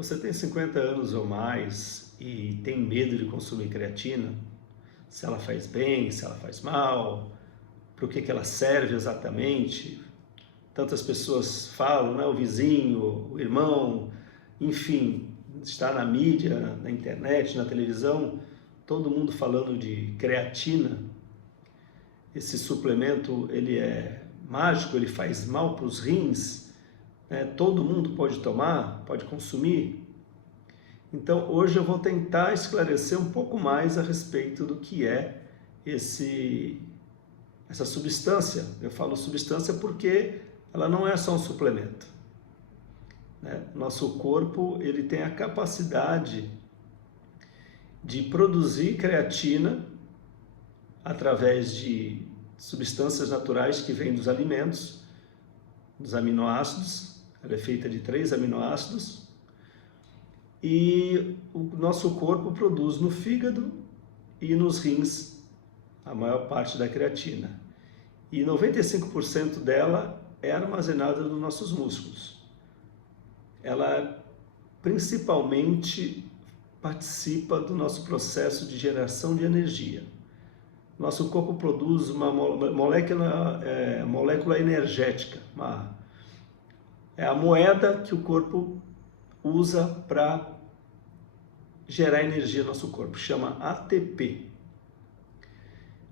Você tem 50 anos ou mais e tem medo de consumir creatina? Se ela faz bem, se ela faz mal, para o que ela serve exatamente? Tantas pessoas falam, né? O vizinho, o irmão, enfim, está na mídia, na internet, na televisão, todo mundo falando de creatina. Esse suplemento, ele é mágico, ele faz mal para os rins, né? Todo mundo pode tomar, pode consumir. Então, hoje eu vou tentar esclarecer um pouco mais a respeito do que é essa substância. Eu falo substância porque ela não é só um suplemento, né? Nosso corpo, ele tem a capacidade de produzir creatina através de substâncias naturais que vêm dos alimentos, dos aminoácidos. Ela é feita de 3 aminoácidos. E o nosso corpo produz no fígado e nos rins a maior parte da creatina. E 95% dela é armazenada nos nossos músculos. Ela principalmente participa do nosso processo de geração de energia. Nosso corpo produz uma molécula energética, é a moeda que o corpo usa para gerar energia no nosso corpo, chama ATP.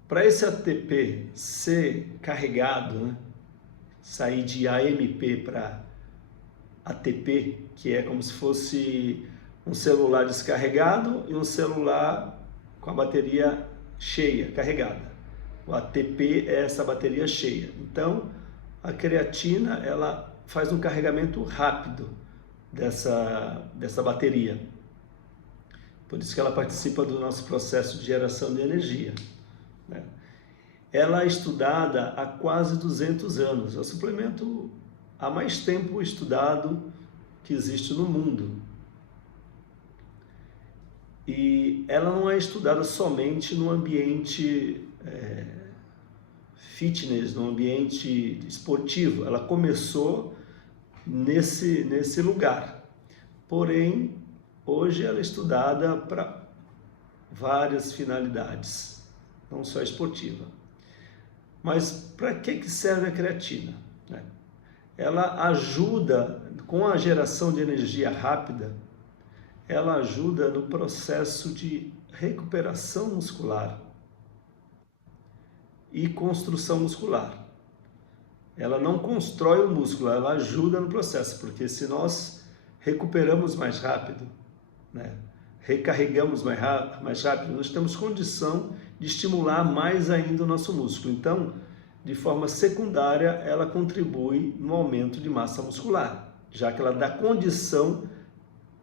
Para esse ATP ser carregado, né, sair de AMP para ATP, que é como se fosse um celular descarregado e um celular com a bateria cheia, carregada. O ATP é essa bateria cheia. Então, a creatina, ela faz um carregamento rápido dessa bateria. Por isso que ela participa do nosso processo de geração de energia, né? Ela é estudada há quase 200 anos. É o suplemento há mais tempo estudado que existe no mundo. E ela não é estudada somente no ambiente fitness, no ambiente esportivo. Ela começou nesse lugar. Porém, hoje ela é estudada para várias finalidades, não só esportiva. Mas para que serve a creatina? Ela ajuda, com a geração de energia rápida, ela ajuda no processo de recuperação muscular e construção muscular. Ela não constrói o músculo, ela ajuda no processo, porque se nós recuperamos mais rápido, né, recarregamos mais rápido, nós temos condição de estimular mais ainda o nosso músculo. Então, de forma secundária, ela contribui no aumento de massa muscular, já que ela dá condição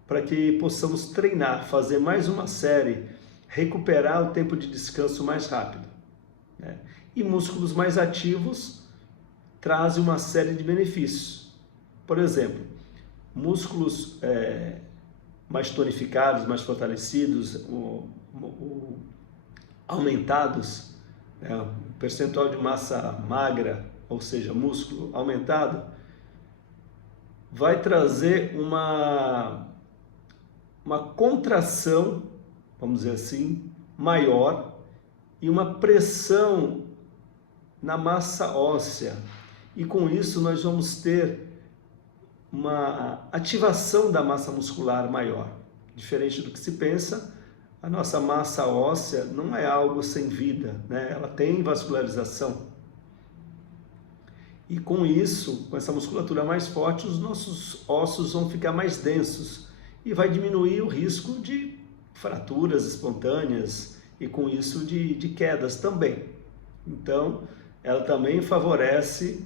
para que possamos treinar, fazer mais uma série, recuperar o tempo de descanso mais rápido, né? E músculos mais ativos trazem uma série de benefícios. Por exemplo, músculos mais tonificados, mais fortalecidos, aumentados, o percentual de massa magra, ou seja, músculo aumentado, vai trazer uma contração, vamos dizer assim, maior e uma pressão na massa óssea. E com isso nós vamos ter uma ativação da massa muscular maior. Diferente do que se pensa, a nossa massa óssea não é algo sem vida, né? Ela tem vascularização. E com isso, com essa musculatura mais forte, os nossos ossos vão ficar mais densos e vai diminuir o risco de fraturas espontâneas e com isso de quedas também. Então, ela também favorece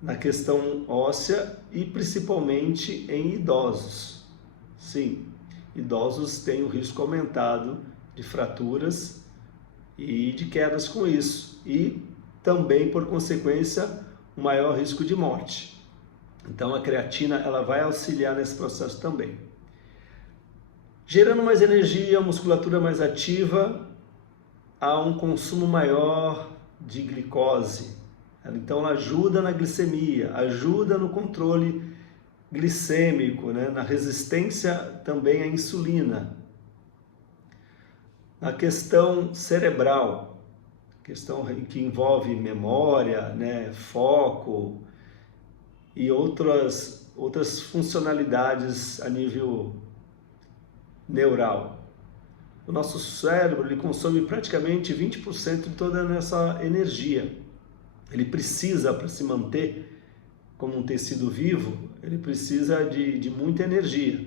na questão óssea e principalmente em idosos. Sim, idosos têm o risco aumentado de fraturas e de quedas com isso. E também, por consequência, um maior risco de morte. Então, a creatina ela vai auxiliar nesse processo também. Gerando mais energia, musculatura mais ativa, há um consumo maior de glicose. Então, ela ajuda na glicemia, ajuda no controle glicêmico, né? Na resistência também à insulina, na questão cerebral, questão que envolve memória, né? Foco e outras funcionalidades a nível neural. O nosso cérebro, ele consome praticamente 20% de toda essa energia. Ele precisa, para se manter como um tecido vivo, ele precisa de muita energia.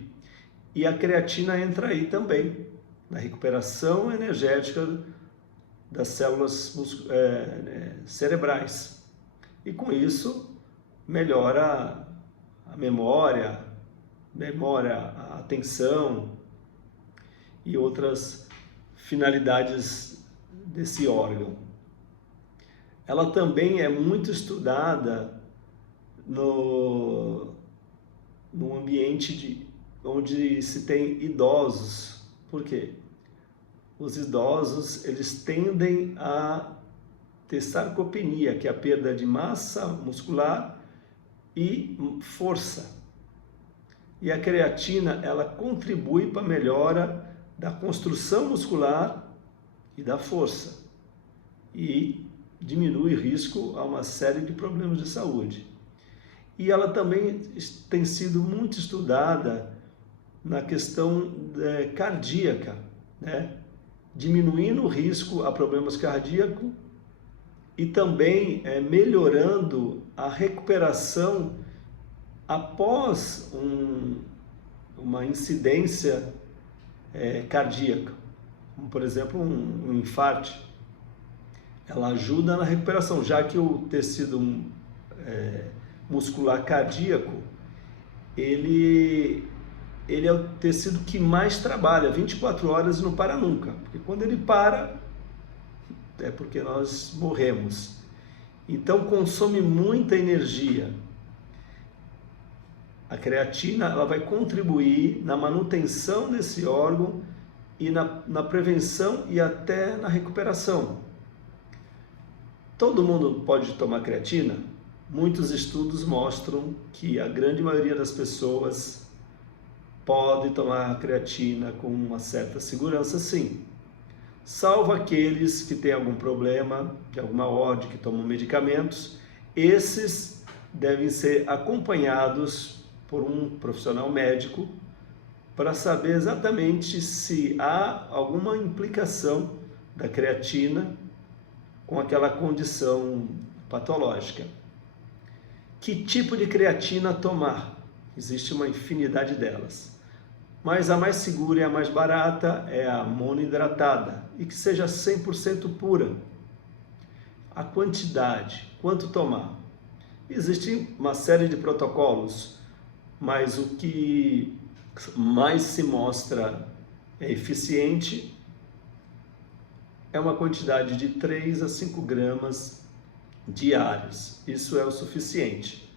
E a creatina entra aí também, na recuperação energética das células cerebrais. E com isso, melhora a memória, a atenção e outras finalidades desse órgão. Ela também é muito estudada no ambiente onde se tem idosos. Por quê? Os idosos, eles tendem a ter sarcopenia, que é a perda de massa muscular e força. E a creatina, ela contribui para a melhora da construção muscular e da força, e diminui o risco a uma série de problemas de saúde. E ela também tem sido muito estudada na questão cardíaca, né? Diminuindo o risco a problemas cardíacos e também melhorando a recuperação após uma incidência cardíaca, como por exemplo um infarto. Ela ajuda na recuperação, já que o tecido muscular cardíaco, ele é o tecido que mais trabalha 24 horas e não para nunca, porque quando ele para, é porque nós morremos. Então consome muita energia. A creatina, ela vai contribuir na manutenção desse órgão e na prevenção e até na recuperação. Todo mundo pode tomar creatina? Muitos estudos mostram que a grande maioria das pessoas pode tomar creatina com uma certa segurança, sim. Salvo aqueles que têm algum problema de alguma ordem, que tomam medicamentos, esses devem ser acompanhados por um profissional médico para saber exatamente se há alguma implicação da creatina com aquela condição patológica. Que tipo de creatina tomar? Existe uma infinidade delas, mas a mais segura e a mais barata é a monoidratada e que seja 100% pura. A quantidade, quanto tomar? Existe uma série de protocolos, mas o que mais se mostra eficiente é uma quantidade de 3 a 5 gramas diários. Isso é o suficiente.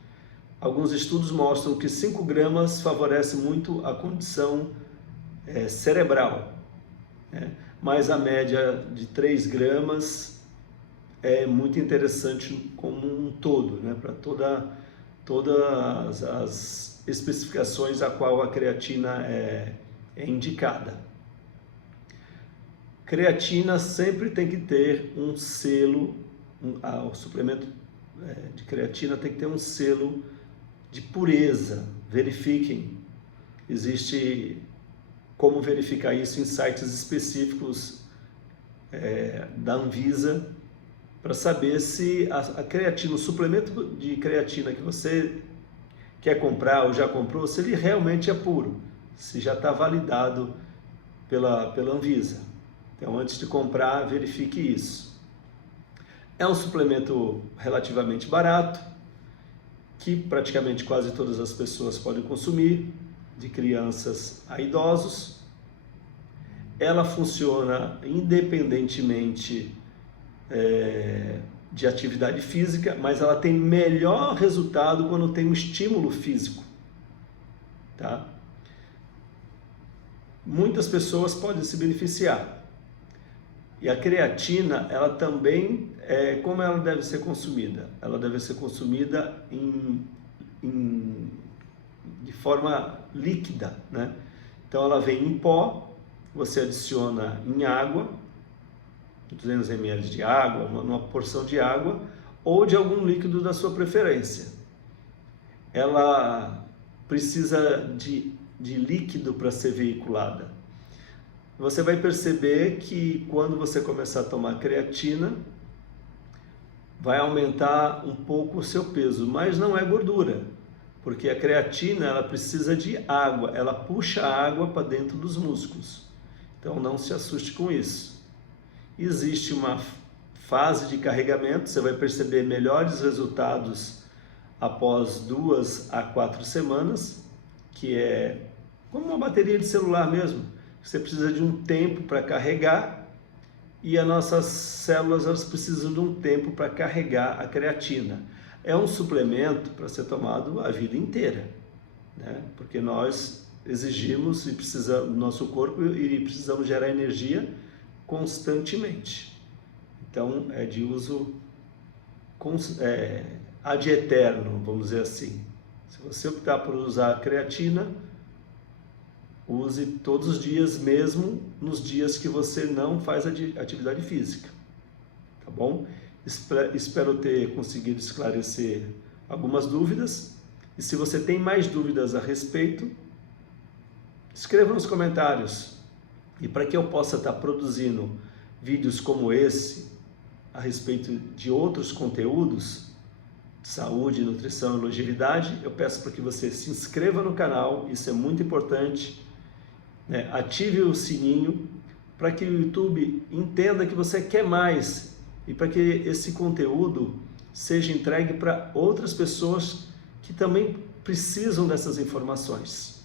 Alguns estudos mostram que 5 gramas favorece muito a condição cerebral, né? Mas a média de 3 gramas é muito interessante como um todo, né? Para todas as especificações a qual a creatina é indicada. Creatina sempre tem que ter um selo, o suplemento de creatina tem que ter um selo de pureza. Verifiquem, existe como verificar isso em sites específicos da Anvisa, para saber se a creatina, o suplemento de creatina que você quer comprar ou já comprou, se ele realmente é puro, se já está validado pela Anvisa. Então, antes de comprar, verifique isso. É um suplemento relativamente barato, que praticamente quase todas as pessoas podem consumir, de crianças a idosos. Ela funciona independentemente de atividade física, mas ela tem melhor resultado quando tem um estímulo físico, tá? Muitas pessoas podem se beneficiar. E a creatina, ela também, como ela deve ser consumida? Ela deve ser consumida em de forma líquida, né? Então ela vem em pó, você adiciona em água, 200 ml de água, uma porção de água, ou de algum líquido da sua preferência. Ela precisa de líquido para ser veiculada. Você vai perceber que quando você começar a tomar creatina, vai aumentar um pouco o seu peso, mas não é gordura, porque a creatina ela precisa de água, ela puxa a água para dentro dos músculos. Então não se assuste com isso. Existe uma fase de carregamento, você vai perceber melhores resultados após 2 a 4 semanas, que é como uma bateria de celular mesmo. Você precisa de um tempo para carregar e as nossas células elas precisam de um tempo para carregar a creatina. É um suplemento para ser tomado a vida inteira, né? Porque nós exigimos e precisamos do nosso corpo e precisamos gerar energia constantemente. Então é de uso ad eterno, vamos dizer assim. Se você optar por usar a creatina, use todos os dias, mesmo nos dias que você não faz atividade física, tá bom? Espero ter conseguido esclarecer algumas dúvidas, e se você tem mais dúvidas a respeito, escreva nos comentários. E para que eu possa estar produzindo vídeos como esse, a respeito de outros conteúdos, de saúde, nutrição e longevidade, eu peço para que você se inscreva no canal, isso é muito importante, né? Ative o sininho para que o YouTube entenda que você quer mais e para que esse conteúdo seja entregue para outras pessoas que também precisam dessas informações.